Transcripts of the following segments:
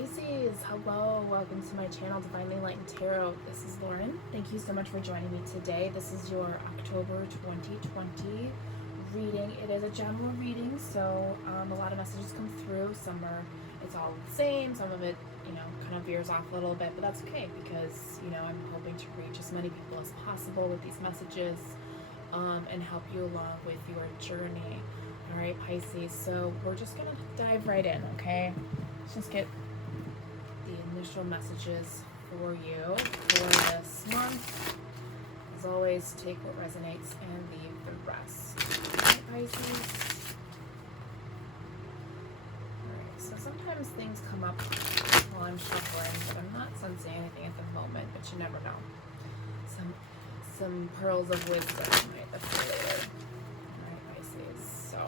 Pisces, hello, welcome to my channel, Divinely Enlightened Tarot. This is Lauren. Thank you so much for joining me today. This is your October 2020 reading. It is a general reading, so a lot of messages come through. It's all the same. Some of it, kind of veers off a little bit, but that's okay because, I'm hoping to reach as many people as possible with these messages and help you along with your journey. All right, Pisces, so we're just going to dive right in, okay? Let's just get the initial messages for you for this month. As always, take what resonates and leave the rest. Okay, Pisces. Alright, so sometimes things come up while I'm shuffling, but I'm not sensing anything at the moment, but you never know. Some pearls of wisdom might appear later. Alright, Pisces. So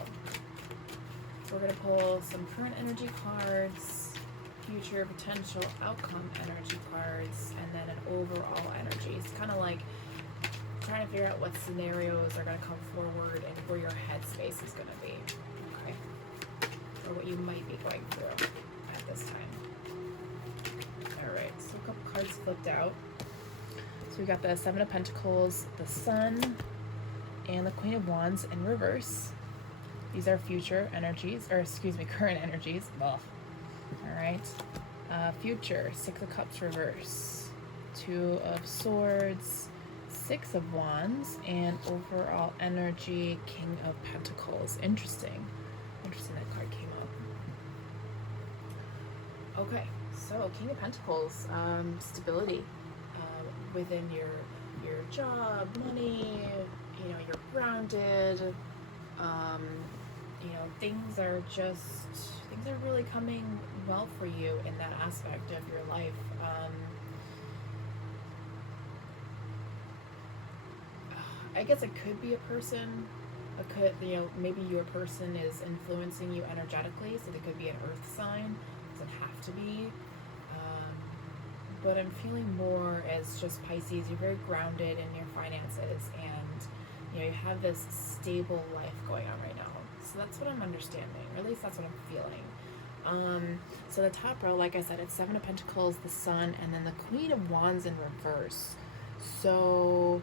we're going to pull some current energy cards, future potential outcome energy cards, and then an overall energy. It's kind of like trying to figure out what scenarios are going to come forward and where your headspace is going to be, okay? Or what you might be going through at this time. Alright, so a couple cards flipped out. So we got the Seven of Pentacles, the Sun, and the Queen of Wands in reverse. These are future energies, or excuse me, current energies. Ugh. All right. Future, Six of Cups reverse, Two of Swords, Six of Wands, and overall energy, King of Pentacles. Interesting that card came up. Okay, so King of Pentacles, stability within your job, money, you're grounded. Things are really coming well for you in that aspect of your life. I guess it could be a person. Maybe your person is influencing you energetically, so they could be an earth sign. It doesn't have to be. But I'm feeling more as just Pisces. You're very grounded in your finances, and you have this stable life going on right now. So that's what I'm understanding, or at least that's what I'm feeling. So the top row, like I said, it's Seven of Pentacles, the Sun, and then the Queen of Wands in reverse. So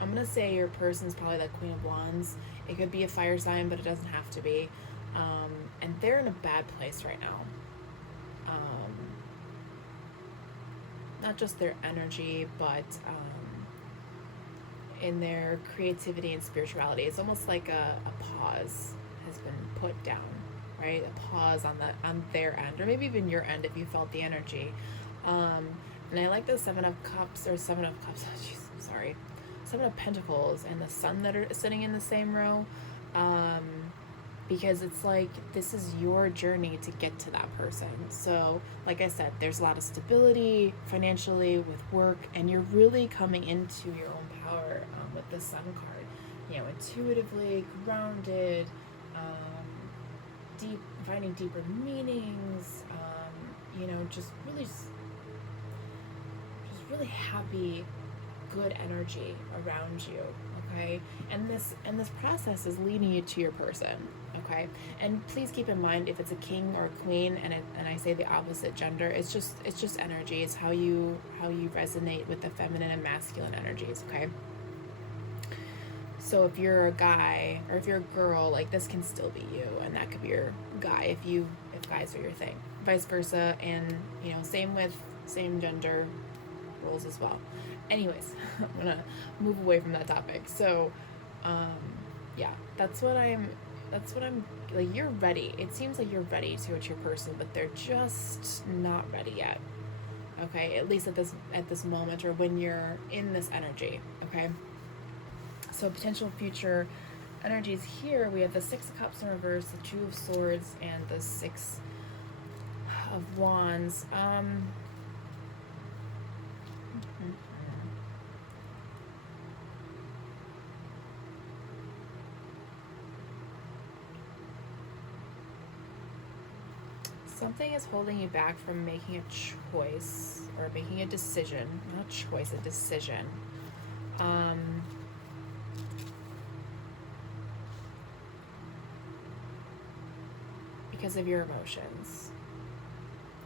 I'm gonna say your person's probably the Queen of Wands. It could be a fire sign, but it doesn't have to be. And they're in a bad place right now. Not just their energy, but in their creativity and spirituality. It's almost like a pause has been put down, right? A pause on their end, or maybe even your end if you felt the energy. And I like the Seven of Cups, Seven of Pentacles, and the Sun that are sitting in the same row. Because it's like this is your journey to get to that person. So like I said, there's a lot of stability financially with work, and you're really coming into your own power with the Sun card. Intuitively grounded, finding deeper meanings, just really happy, good energy around you. Okay, and this process is leading you to your person. Okay, and please keep in mind, if it's a king or a queen, and I say the opposite gender, it's just energy. It's how you resonate with the feminine and masculine energies. Okay, so if you're a guy or if you're a girl, like this can still be you, and that could be your guy if guys are your thing. Vice versa, and same gender roles as well. Anyways, I'm gonna move away from that topic. So, that's what I'm like. You're ready. It seems like you're ready to get your person, but they're just not ready yet. Okay, at least at this moment, or when you're in this energy. Okay. So potential future energies here. We have the Six of Cups in reverse, the Two of Swords, and the Six of Wands. Something is holding you back from making a choice or making a decision. Not a choice, a decision. Because of your emotions.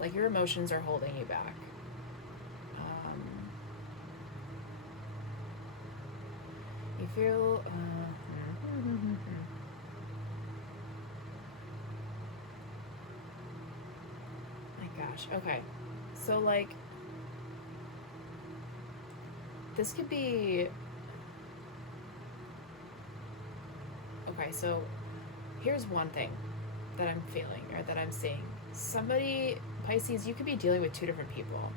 Like your emotions are holding you back. You feel my gosh. Okay. So like this could be okay, so here's one thing that I'm feeling or that I'm seeing. Somebody, Pisces, you could be dealing with two different people.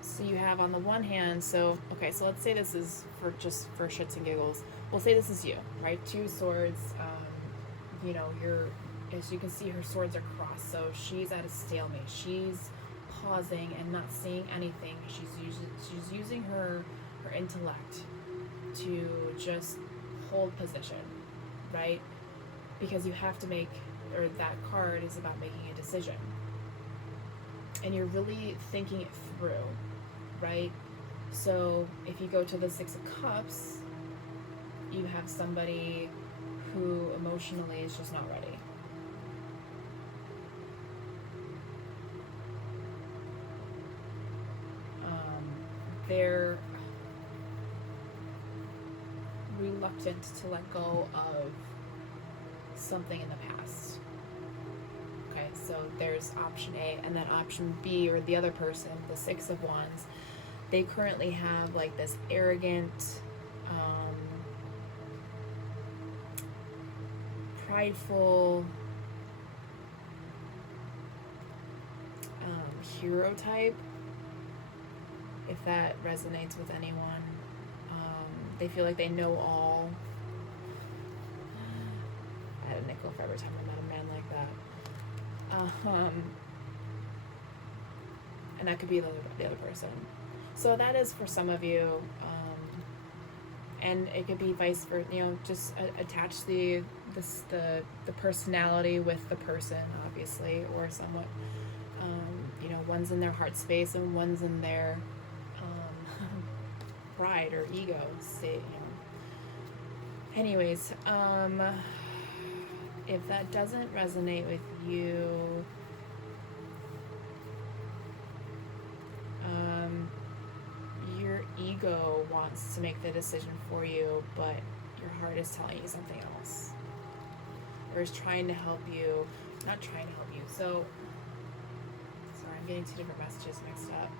So you have on the one hand, so let's say this is for just for shits and giggles. We'll say this is you, right? Two swords. You know, as you can see, her swords are crossed, so she's at a stalemate. She's pausing and not seeing anything. She's using her intellect to just hold position, right? Because you have to make, or that card is about making a decision. And you're really thinking it through, right? So if you go to the Six of Cups, you have somebody who emotionally is just not ready. They're reluctant to let go of something in the past. Okay, so there's option A, and then option B, or the other person, the Six of Wands, they currently have like this arrogant, prideful hero type, if that resonates with anyone. They feel like they know all. I had a nickel for every time I met a man like that. And that could be the other person. So that is for some of you. And it could be vice versa, you know, just attach the personality with the person, obviously, or somewhat. You know, one's in their heart space and one's in their pride or ego state, you know. Anyways, if that doesn't resonate with you, your ego wants to make the decision for you, but your heart is telling you something else, or is trying to help you, not trying to help you. So sorry, I'm getting two different messages mixed up.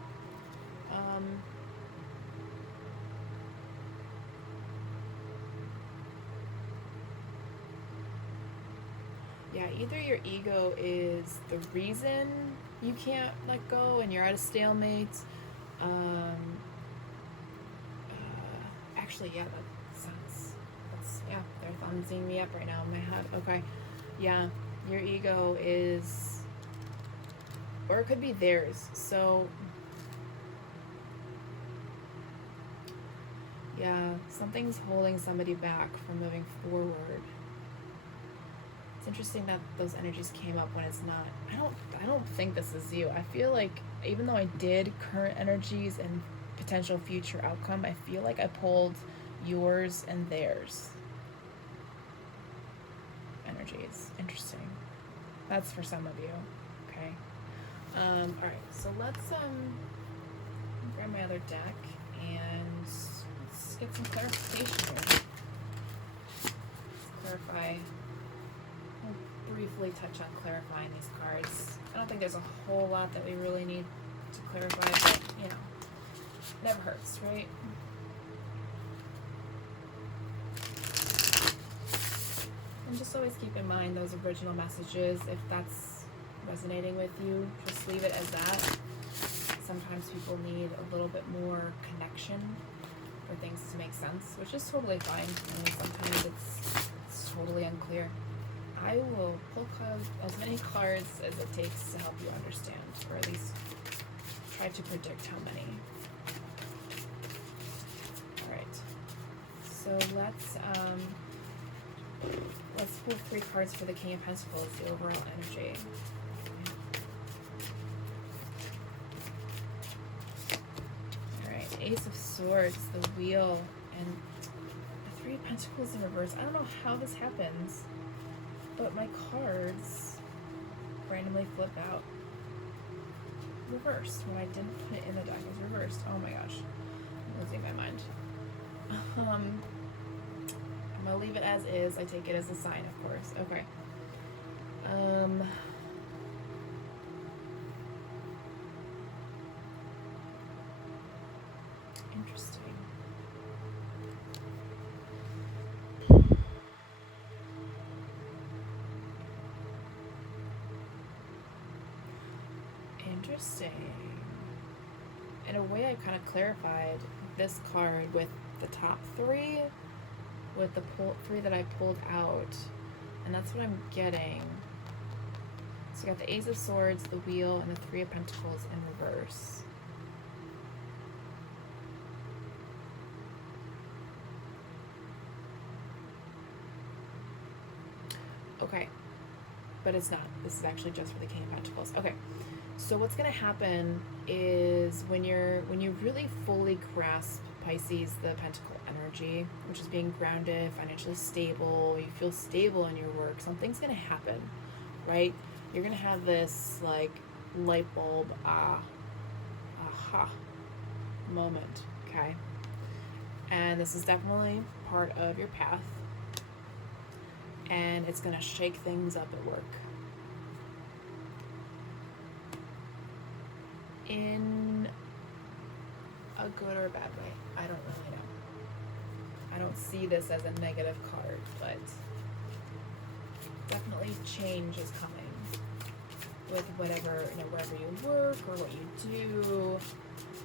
Yeah, either your ego is the reason you can't let go and you're at a stalemate. Actually, yeah, that sounds, yeah, they're thumbsing me up right now in my head. Okay, yeah, your ego is, or it could be theirs. So, yeah, something's holding somebody back from moving forward. It's interesting that those energies came up when it's not. I don't think this is you. I feel like even though I did current energies and potential future outcome, I feel like I pulled yours and theirs energies. Interesting. That's for some of you. Okay. All right. So let's grab my other deck and let's get some clarification here. Let's clarify. Briefly touch on clarifying these cards. I don't think there's a whole lot that we really need to clarify, but you know, never hurts, right? And just always keep in mind those original messages. If that's resonating with you, just leave it as that. Sometimes people need a little bit more connection for things to make sense, which is totally fine. I mean, sometimes it's totally unclear. I will pull as many cards as it takes to help you understand, or at least try to predict how many. Alright, so let's pull 3 cards for the King of Pentacles, the overall energy. Alright, Ace of Swords, the Wheel, and the 3 of Pentacles in reverse. I don't know how this happens, but my cards randomly flip out reversed when I didn't put it in the deck. It was reversed. Oh my gosh. I'm losing my mind. I'm gonna leave it as is. I take it as a sign, of course. Okay. Interesting. Interesting. In a way, I kind of clarified this card with the top three, with the three that I pulled out, and that's what I'm getting. So you got the Ace of Swords, the Wheel, and the Three of Pentacles in reverse. Okay, but it's not. This is actually just for the King of Pentacles. Okay, so what's going to happen is when you really fully grasp Pisces, the Pentacle energy, which is being grounded, financially stable, you feel stable in your work, something's going to happen, right? You're going to have this like light bulb, aha moment, okay? And this is definitely part of your path. And it's going to shake things up at work. In a good or a bad way. I don't really know. I don't see this as a negative card, but definitely change is coming with whatever, wherever you work or what you do.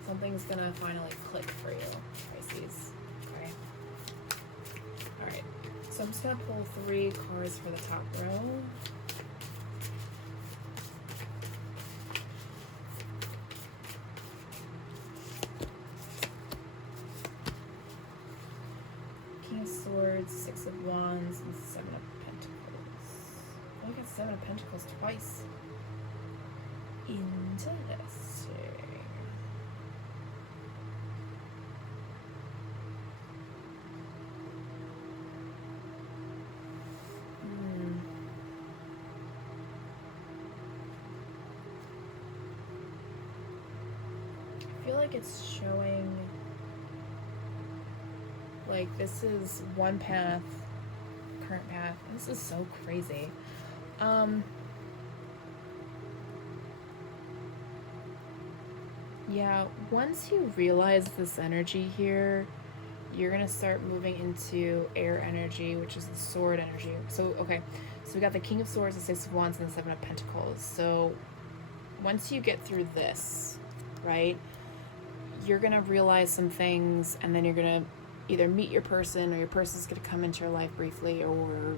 Something's going to finally click for you, Pisces. Okay? All right. So I'm just going to pull 3 cards for the top row. King of Swords, 6 of Wands, and 7 of Pentacles. Oh, I got 7 of Pentacles twice. Interesting. I feel like it's showing like this is one path, current path. This is so crazy. Yeah, once you realize this energy here, you're gonna start moving into air energy, which is the sword energy. So okay, so we got the King of Swords, the 6 of Wands, and the 7 of Pentacles. So once you get through this, right, you're gonna realize some things, and then you're gonna either meet your person, or your person's gonna come into your life briefly, or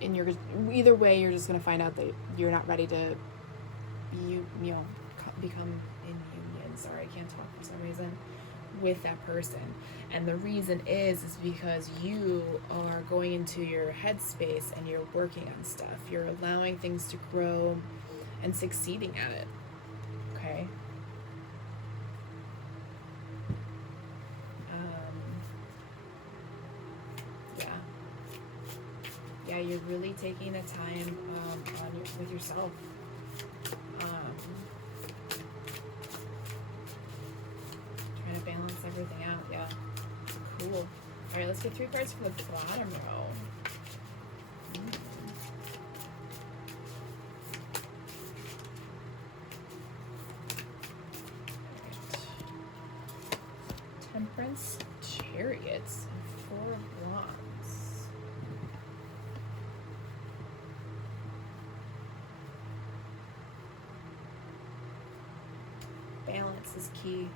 either way, you're just gonna find out that you're not ready to become in union. Sorry, I can't talk for some reason. With that person, and the reason is because you are going into your headspace and you're working on stuff. You're allowing things to grow and succeeding at it. Okay. Yeah, you're really taking the time with yourself. Trying to balance everything out. Yeah, cool. All right, let's get 3 cards for the bottom row. Temperance, Chariots, and 4 of Wands. Balance is key.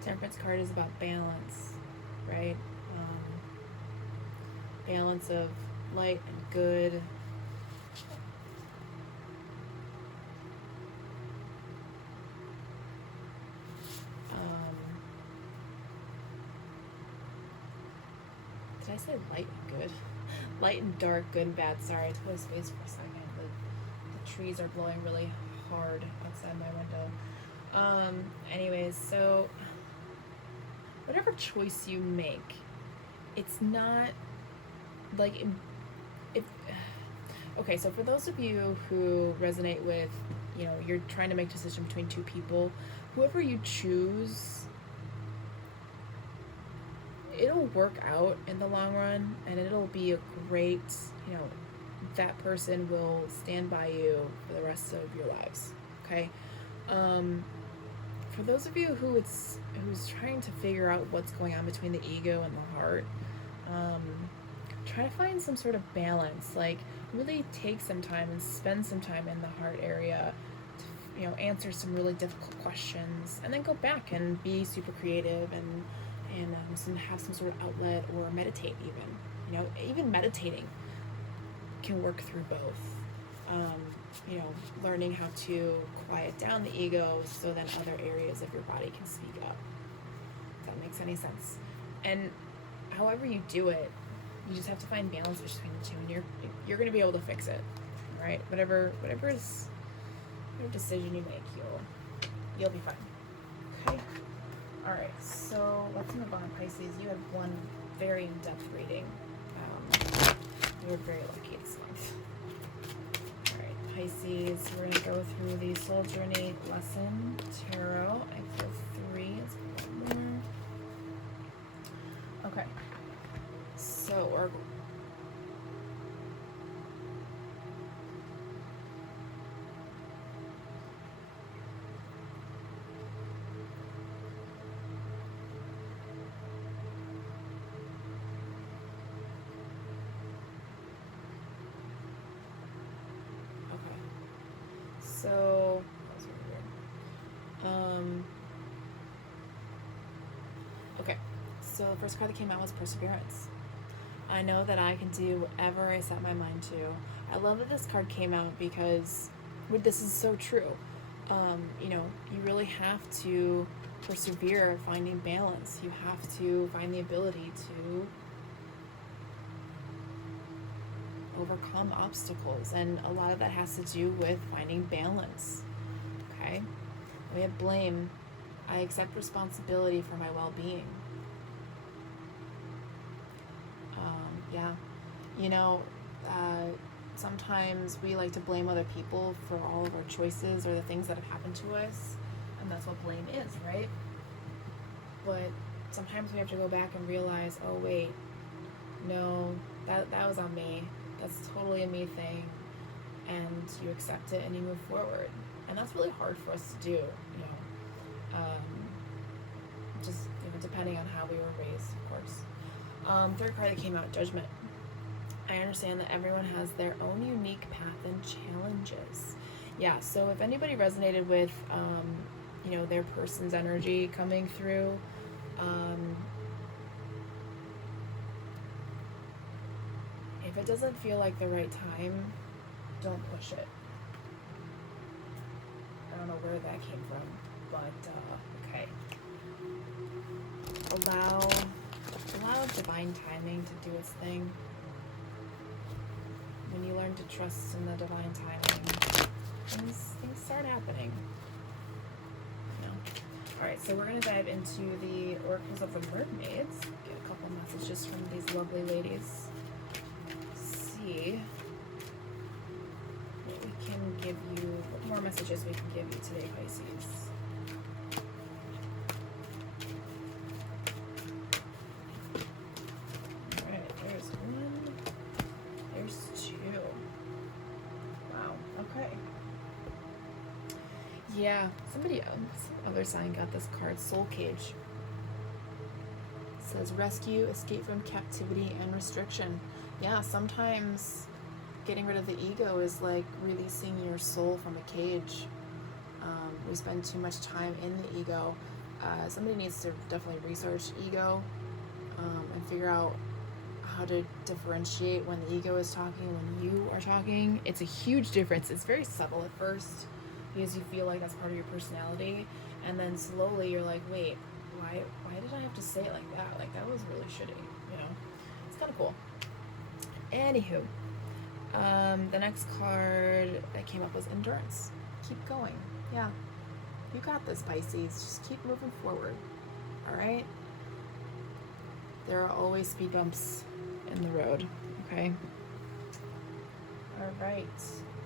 Temperance card is about balance, right? Balance of light and good. Did I say light and good? Light and dark, good and bad. Sorry, I totally spaced for a second. The trees are blowing really hard outside my window. Anyways, Anyways, so whatever choice you make, it's not like if okay, so for those of you who resonate with, you're trying to make a decision between two people, whoever you choose, it'll work out in the long run, and it'll be a great, that person will stand by you for the rest of your lives. Okay. For those of you who's trying to figure out what's going on between the ego and the heart, try to find some sort of balance. Like, really take some time and spend some time in the heart area to, answer some really difficult questions, and then go back and be super creative and have some sort of outlet, or meditate even. Even meditating can work through both. Learning how to quiet down the ego so then other areas of your body can speak up. If that makes any sense. And however you do it, you just have to find balance between the two, and you're going to be able to fix it, right? Whatever decision you make, you'll be fine. Okay. All right. So let's move on, Pisces. You had one very in-depth reading. You were very lucky this month. All right, Pisces. We're going to go through the Soul Journey Lesson Tarot. I feel 3. Let's go one more. Okay. So we're So, okay, so the first card that came out was Perseverance. I know that I can do whatever I set my mind to. I love that this card came out because this is so true. You really have to persevere finding balance. You have to find the ability to overcome obstacles, and a lot of that has to do with finding balance. Okay, we have blame. I accept responsibility for my well-being. Sometimes we like to blame other people for all of our choices or the things that have happened to us, and that's what blame is, right? But sometimes we have to go back and realize, oh wait, no, that was on me. That's totally a me thing, and you accept it and you move forward. And that's really hard for us to do, just depending on how we were raised, of course. Third card that came out, Judgment. I understand that everyone has their own unique path and challenges. Yeah, so if anybody resonated with, their person's energy coming through, if it doesn't feel like the right time, don't push it. I don't know where that came from, but okay. Allow divine timing to do its thing. When you learn to trust in the divine timing, things start happening. Alright, so we're going to dive into the oracles of the mermaids. Get a couple messages from these lovely ladies. See what we can give you, what more messages we can give you today, Pisces. Alright, there's one, there's two. Wow, okay. Yeah, some other sign got this card, Soul Cage. It says rescue, escape from captivity and restriction. Yeah, sometimes getting rid of the ego is like releasing your soul from a cage. We spend too much time in the ego. Somebody needs to definitely research ego and figure out how to differentiate when the ego is talking and when you are talking. It's a huge difference. It's very subtle at first because you feel like that's part of your personality, and then slowly you're like, wait, why did I have to say it like that? Like, that was really shitty, It's kind of cool. Anywho, the next card that came up was Endurance. Keep going. Yeah. You got this, Pisces. Just keep moving forward. All right? There are always speed bumps in the road. Okay? All right.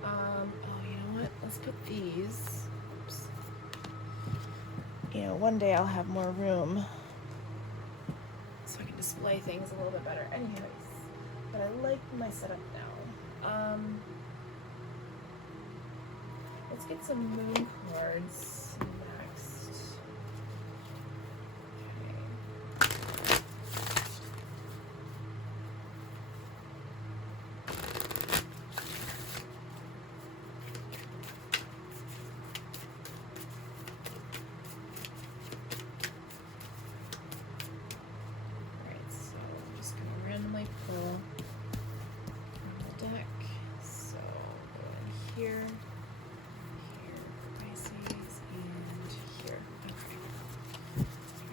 Oh, you know what? Let's put these. Oops. You know, one day I'll have more room so I can display things a little bit better. Anyways, but I like my setup now. Let's get some moon cards next. Okay. Alright, so I'm just going to randomly pull from the deck. So go in here.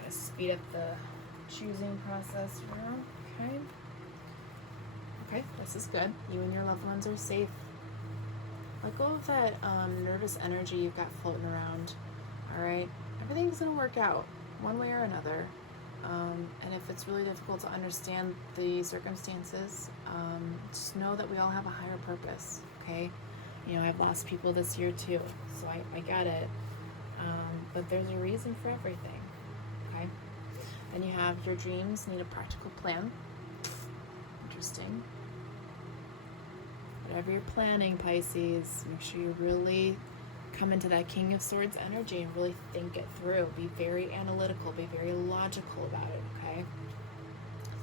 Speed up the choosing process here. Okay, this is good. You and your loved ones are safe. Let go of that nervous energy you've got floating around. All right, everything's gonna work out one way or another. And if it's really difficult to understand the circumstances, just know that we all have a higher purpose. Okay, you know, I've lost people this year too, so I get it. But there's a reason for everything. Okay. Then you have your dreams need a practical plan. Interesting. Whatever you're planning, Pisces, make sure you really come into that King of Swords energy and really think it through. Be very analytical, be very logical about it, okay?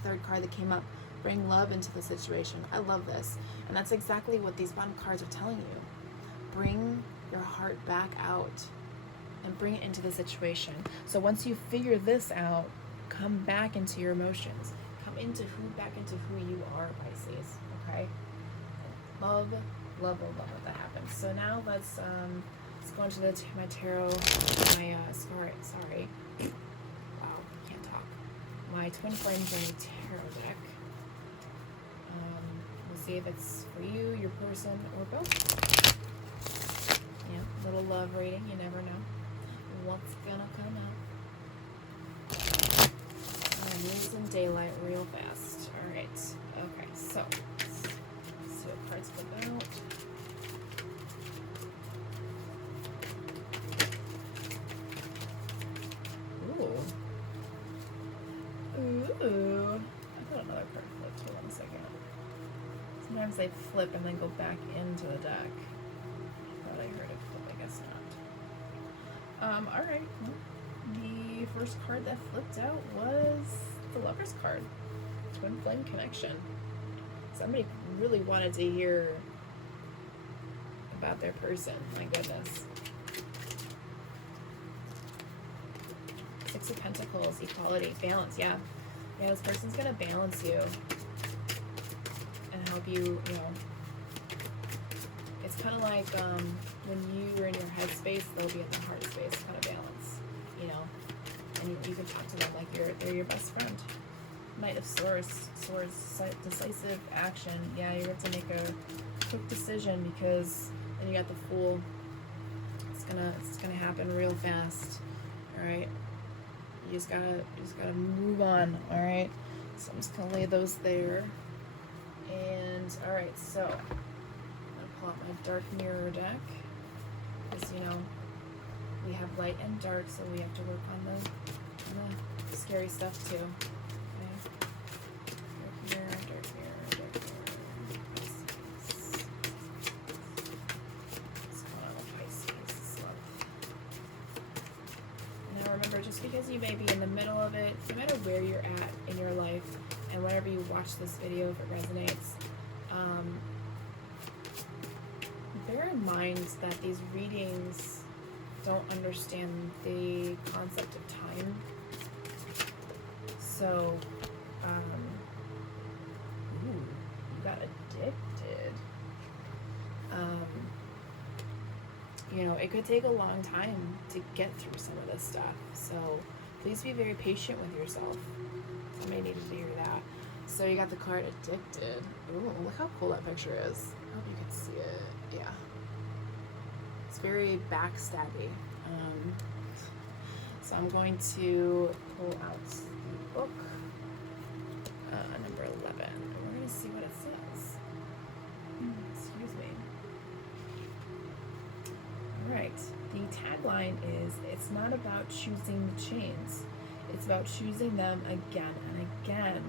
Third card that came up, bring love into the situation. I love this. And that's exactly what these bottom cards are telling you. Bring your heart back out and bring it into the situation. So once you figure this out, come back into your emotions. Come back into who you are, Pisces. Okay? Love when that happens. So now let's go into my tarot, sorry. Wow, can't talk. My Twin Flame Journey tarot deck. We'll see if it's for you, your person, or both. Yeah, little love reading, you never know what's gonna come out. I'm losing daylight real fast. Alright. Okay, so let's see what cards flip out. Ooh. I thought another card flipped. Hold on a second. Sometimes they flip and then go back into the deck. I thought I heard it flip, I guess not. Alright, well, the first card that flipped out was the Lover's card. Twin Flame Connection. Somebody really wanted to hear about their person. My goodness. Six of Pentacles, equality, balance, yeah. Yeah, this person's gonna balance you and help you, you know. It's kind of like when you are in your head space, they'll be in their heart space, kind of balance, you know. And you can talk to them like they're your best friend. Knight of Swords, decisive action. Yeah, you have to make a quick decision because then you got the Fool. It's gonna happen real fast. All right. You just gotta move on. All right. So I'm just gonna lay those there. And all right, so I'm gonna pull out my Dark Mirror deck because you know we have light and dark, so we have to work on the scary stuff too. Okay. Dark Mirror. Pisces. What's going on with Pisces? Now remember, just because you may be in the middle of it, no matter where you're at in your life, and whenever you watch this video, if it resonates, bear in mind that these readings don't understand the concept of time. So, you got addicted. You know, it could take a long time to get through some of this stuff. So, please be very patient with yourself. Somebody needed to hear that. So you got the card Addicted. Ooh, look how cool that picture is. I hope you can see it. Yeah. It's very backstabby. So I'm going to pull out the book, number 11. We're going to see what it says. Excuse me. All right. The tagline is, it's not about choosing the chains. It's about choosing them again and again.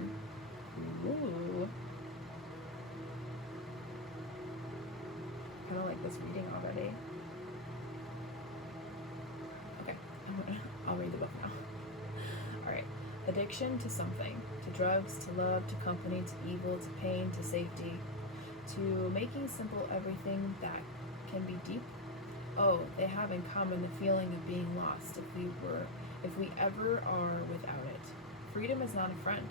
Ooh. I don't like this reading already. Okay, I'll read the book now. Alright. Addiction to something. To drugs, to love, to company, to evil, to pain, to safety. To making simple everything that can be deep. Oh, they have in common the feeling of being lost if we ever are without it. Freedom is not a friend.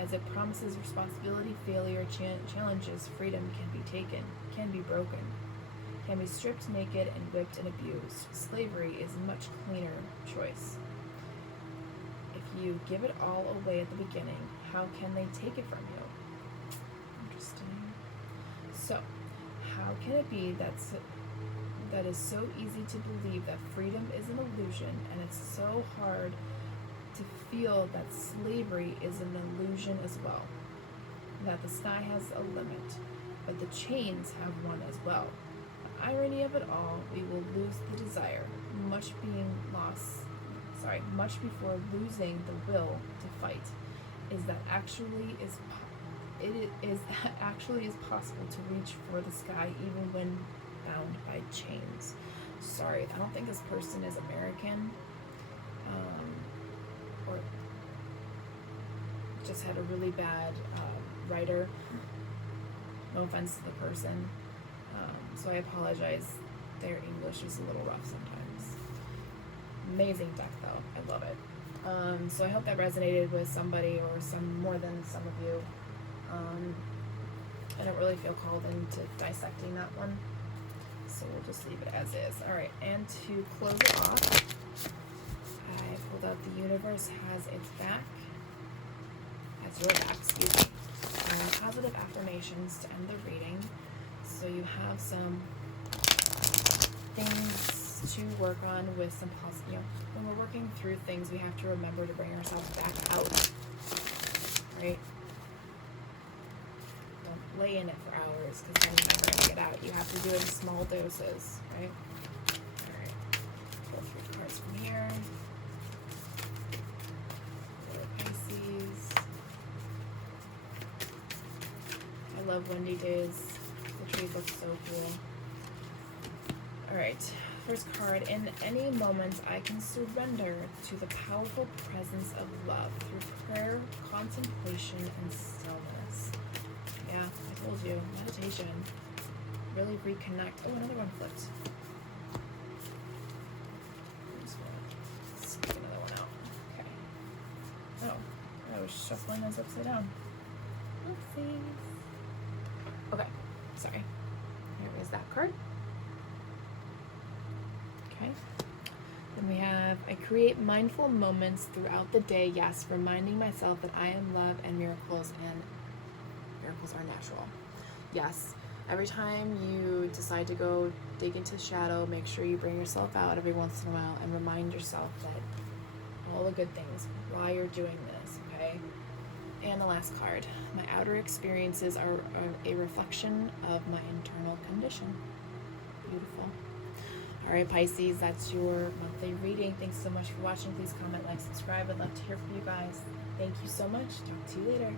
As it promises responsibility, failure, challenges, freedom can be taken, can be broken, can be stripped naked and whipped and abused. Slavery is a much cleaner choice. If you give it all away at the beginning, how can they take it from you? Interesting. So, how can it be that is so easy to believe that freedom is an illusion, and it's so hard to feel that slavery is an illusion as well? That the sky has a limit, but the chains have one as well. The irony of it all, we will lose the desire, much before losing the will to fight. It actually is possible to reach for the sky even when bound by chains. Sorry, I don't think this person is American, or just had a really bad writer. No offense to the person. So I apologize. Their English is a little rough sometimes. Amazing deck though. I love it. So I hope that resonated with somebody, or more than some of you. I don't really feel called into dissecting that one, so we'll just leave it as is. Alright, and to close it off, I pulled out The Universe Has Its Back. Has your back, excuse me. Positive affirmations to end the reading. So you have some things to work on with some positive, when we're working through things, we have to remember to bring ourselves back out, right? Don't lay in it for hours, because then you're never going to get out. You have to do it in small doses, right? Alright, pull 3 cards from here. Pisces. I love windy days. The trees look so cool. Alright, first card. In any moment, I can surrender to the powerful presence of love through prayer, contemplation, and stillness. Yeah, I told you, meditation. Really reconnect. Oh, another one flipped. I'm just gonna stick another one out. Okay. Oh, I was shuffling those upside down. Oopsies. Okay, sorry. Here is that card. Okay. Then we have, I create mindful moments throughout the day. Yes, reminding myself that I am love and miracles are natural. Yes, every time you decide to go dig into shadow, make sure you bring yourself out every once in a while and remind yourself that all the good things while you're doing this, okay? And the last card, my outer experiences are a reflection of my internal condition. Beautiful. All right, Pisces, that's your monthly reading. Thanks so much for watching. Please comment, like, subscribe. I'd love to hear from you guys. Thank you so much. Talk to you later.